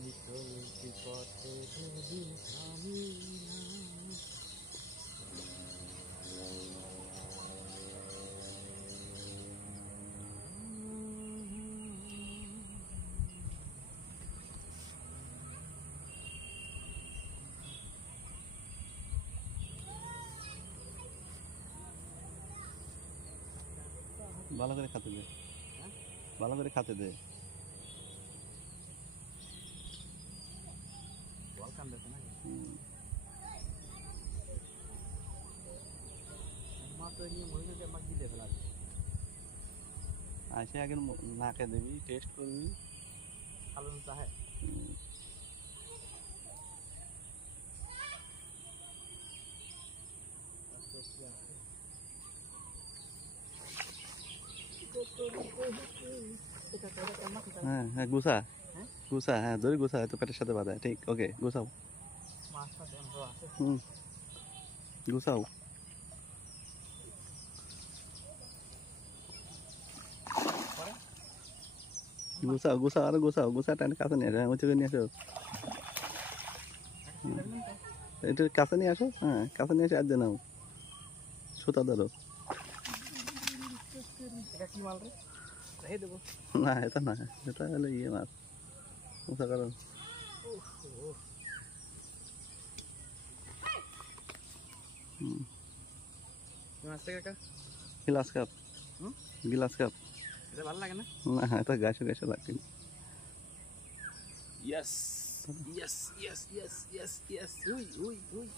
আমি চলছি পথে যদি থামি না। ভালো করে খেতে দে, ভালো করে খেতে দে। বল কান দেছে না মা তো নিয়ে মহিলা যে আমাকে দিলে ফেলা আসে আগে নাকে দিবি, টেস্ট করবি। খালুন চাহে হ্যাঁ হ্যাঁ গুছা, গুছা, হ্যাঁ ধরে গুছা, তো পেটের সাথে বাঁধা। ঠিক, ওকে গুছাও। গুছাও, গুছাও, গুছাও, আরো গুছাও, গুছা টাইম কাছে নিয়ে আসো, উঁচু করে নিয়ে আসো। একটু কাছে নিয়ে আসো, হ্যাঁ কাছে নিয়ে এসে আর নাও, সুতা ধরো। না এটা না, এটা হলো ইয়ে মাছ, উঁচা করো। Glass cup, glass cup. ভালো লাগে না? না এটা গাছে গাছে লাগে। Yes, yes, yes, yes, yes, yes. Uy, uy, uy.